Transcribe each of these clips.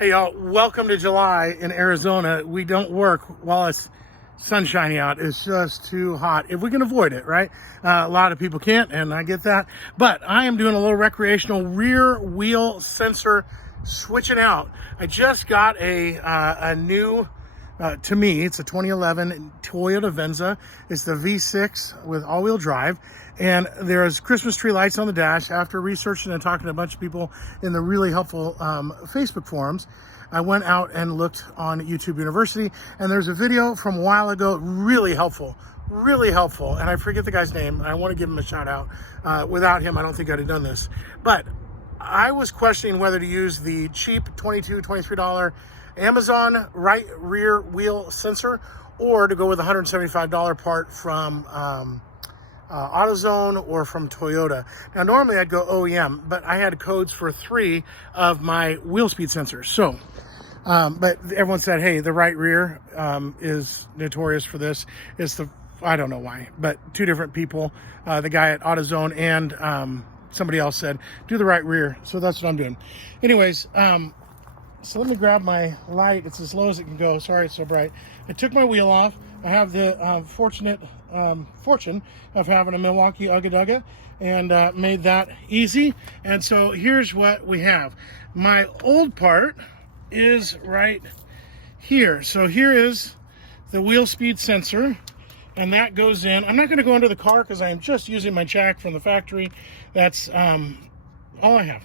Hey y'all, welcome to July in Arizona. We don't work while it's sunshiny out. It's just too hot. If we can avoid it, right? A lot of people can't, and I get that. But I am doing a little recreational rear wheel sensor switching out. I just got a new, to me, it's a 2011 Toyota Venza. It's the V6 with all-wheel drive. And there's Christmas tree lights on the dash. After researching and talking to a bunch of people in the really helpful Facebook forums, I went out and looked on YouTube University, and there's a video from a while ago, really helpful, and I forget the guy's name. I want to give him a shout out. Without him, I don't think I'd have done this. But I was questioning whether to use the cheap $22, $23 Amazon right rear wheel sensor, or to go with a $175 part from AutoZone or from Toyota. Now, normally I'd go OEM, but I had codes for 3 of my wheel speed sensors. So, but everyone said, hey, the right rear is notorious for this. It's the, I don't know why, but 2 different people, the guy at AutoZone and somebody else said, do the right rear. So that's what I'm doing. Anyways, so let me grab my light. It's as low as it can go. Sorry, it's so bright. I took my wheel off. I have the fortune of having a Milwaukee Ugga Dugga, and made that easy. And so here's what we have. My old part is right here. So here is the wheel speed sensor, and that goes in. I'm not going to go under the car because I am just using my jack from the factory. That's all I have.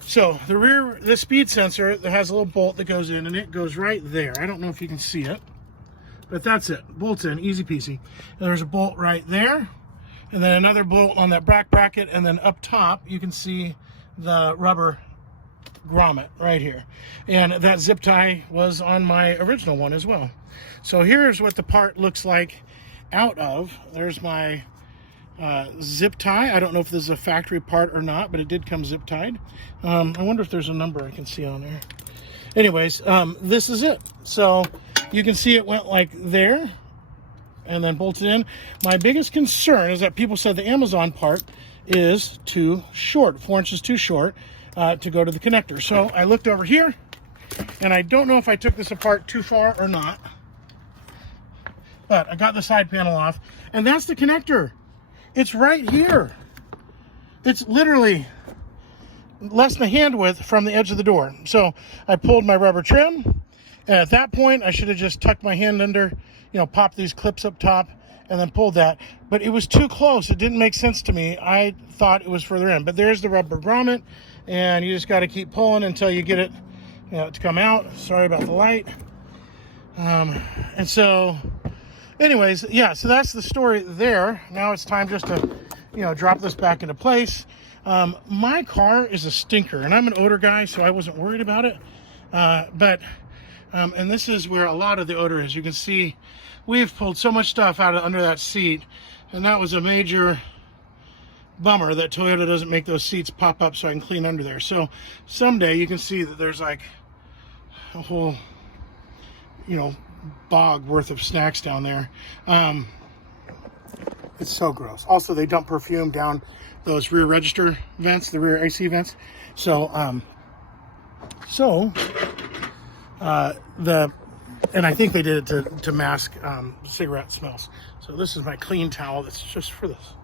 So the speed sensor that has a little bolt that goes in, and it goes right there. I don't know if you can see it, but that's it. Bolts in, easy peasy. And there's a bolt right there, and then another bolt on that back bracket, and then up top you can see the rubber grommet right here. And that zip tie was on my original one as well. So here's what the part looks like out of. There's my zip tie. I don't know if this is a factory part or not, but it did come zip tied. I wonder if there's a number I can see on there. Anyways, this is it. So you can see it went like there and then bolted in. My biggest concern is that people said the Amazon part is too short, 4 inches too short to go to the connector. So I looked over here, and I don't know if I took this apart too far or not, but I got the side panel off, and that's the connector. It's right here. It's literally less than a hand width from the edge of the door. So I pulled my rubber trim, and at that point I should have just tucked my hand under, popped these clips up top and then pulled that. But it was too close. It didn't make sense to me. I thought it was further in. But there's the rubber grommet, and you just got to keep pulling until you get it to come out. Sorry about the light. And so anyways, yeah, so that's the story there. Now it's time just to, drop this back into place. My car is a stinker, and I'm an odor guy, so I wasn't worried about it. And this is where a lot of the odor is. You can see we've pulled so much stuff out of under that seat, and that was a major bummer that Toyota doesn't make those seats pop up so I can clean under there. So someday you can see that there's like a whole, bog worth of snacks down there. It's so gross. Also, they dump perfume down those rear register vents, the rear AC vents. So, and I think they did it to mask cigarette smells. So this is my clean towel that's just for this.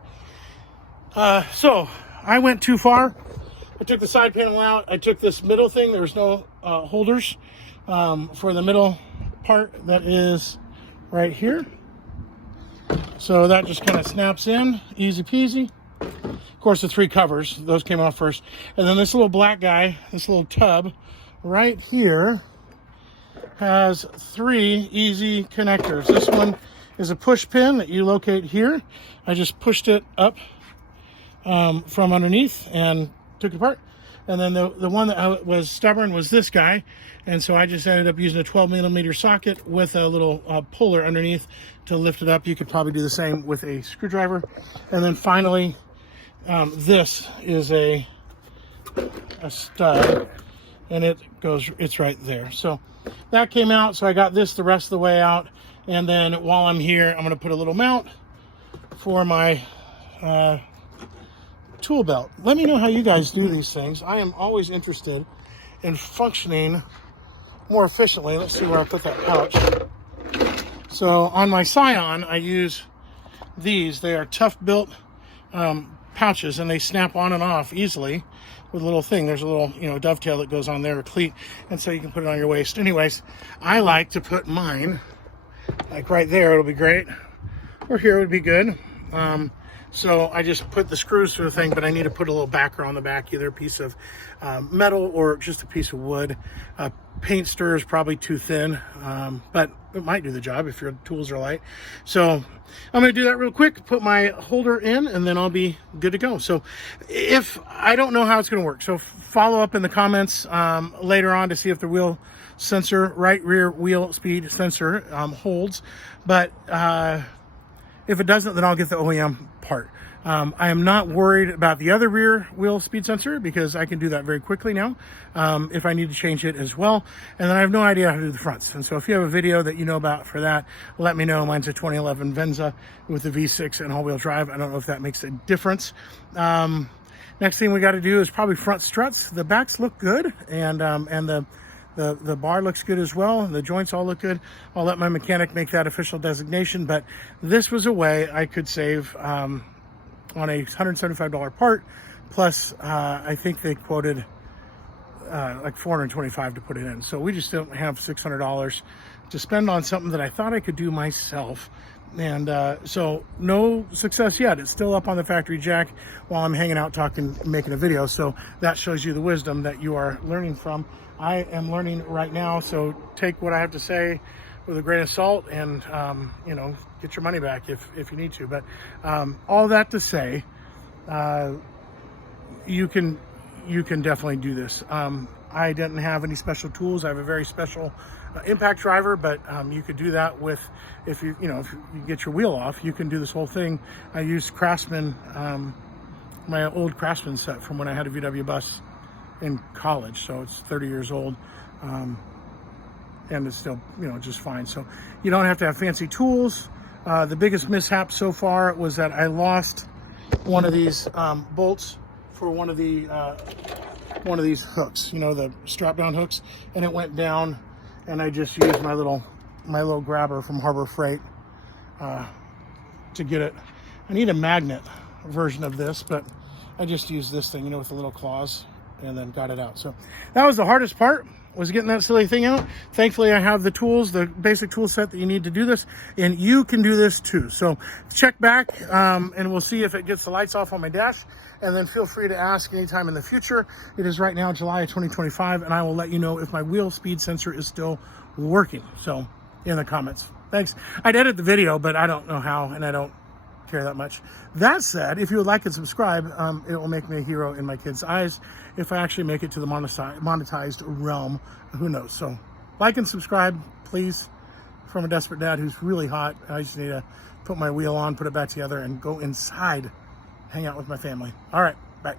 So I went too far. I took the side panel out. I took this middle thing. There was no holders for the middle part that is right here. So that just kind of snaps in, easy peasy. Of course, the 3 covers, those came off first. And then this little black guy, this little tub right here has 3 easy connectors. This one is a push pin that you locate here. I just pushed it up from underneath and took it apart. And then the one that was stubborn was this guy. And so I just ended up using a 12mm socket with a little puller underneath to lift it up. You could probably do the same with a screwdriver. And then finally, this is a stud, and it's right there. So that came out. So I got this the rest of the way out. And then while I'm here, I'm going to put a little mount for my tool belt. Let me know how you guys do these things. I am always interested and functioning more efficiently. Let's see where I put that pouch. So on my Scion, I use these. They are tough built pouches, and they snap on and off easily with a little thing. There's a little, dovetail that goes on there, a cleat, and so you can put it on your waist. Anyways, I like to put mine like right there. It'll be great, or here would be good. So I just put the screws through the thing, but I need to put a little backer on the back, either a piece of metal or just a piece of wood. Paint stir is probably too thin, but it might do the job if your tools are light. So I'm going to do that real quick, put my holder in, and then I'll be good to go. So if I don't know how it's going to work, so follow up in the comments later on to see if the wheel sensor, right rear wheel speed sensor holds. But if it doesn't, then I'll get the OEM part. I am not worried about the other rear wheel speed sensor because I can do that very quickly now if I need to change it as well. And then I have no idea how to do the fronts. And so if you have a video that you know about for that, let me know. Mine's a 2011 Venza with the V6 and all-wheel drive. I don't know if that makes a difference. Next thing we got to do is probably front struts. The backs look good, and the bar looks good as well. The joints all look good. I'll let my mechanic make that official designation, but this was a way I could save on a $175 part. Plus, I think they quoted like $425 to put it in. So we just don't have $600 to spend on something that I thought I could do myself. And so no success yet. It's still up on the factory jack while I'm hanging out talking, making a video. So that shows you the wisdom that you are learning from. I am learning right now, so take what I have to say with a grain of salt, and get your money back if you need to. But all that to say, you can definitely do this. I didn't have any special tools. I have a very special impact driver, but you could do that with, if you get your wheel off, you can do this whole thing. I used Craftsman, my old Craftsman set from when I had a VW bus in college, so it's 30 years old, and it's still just fine. So you don't have to have fancy tools. The biggest mishap so far was that I lost one of these bolts for one of these hooks, the strap down hooks, and it went down, and I just used my little grabber from Harbor Freight to get it. I need a magnet version of this, but I just used this thing, with the little claws, and then got it out. So that was the hardest part, was getting that silly thing out. Thankfully, I have the tools, the basic tool set that you need to do this, and you can do this too. So check back, and we'll see if it gets the lights off on my dash, and then feel free to ask anytime in the future. It is right now July 2025, and I will let you know if my wheel speed sensor is still working. So in the comments. Thanks. I'd edit the video, but I don't know how, and I don't care that much. That said, if you would like and subscribe, it will make me a hero in my kids' eyes if I actually make it to the monetized realm. Who knows? So like and subscribe, please, from a desperate dad who's really hot. I just need to put my wheel on, put it back together, and go inside, hang out with my family. All right, bye.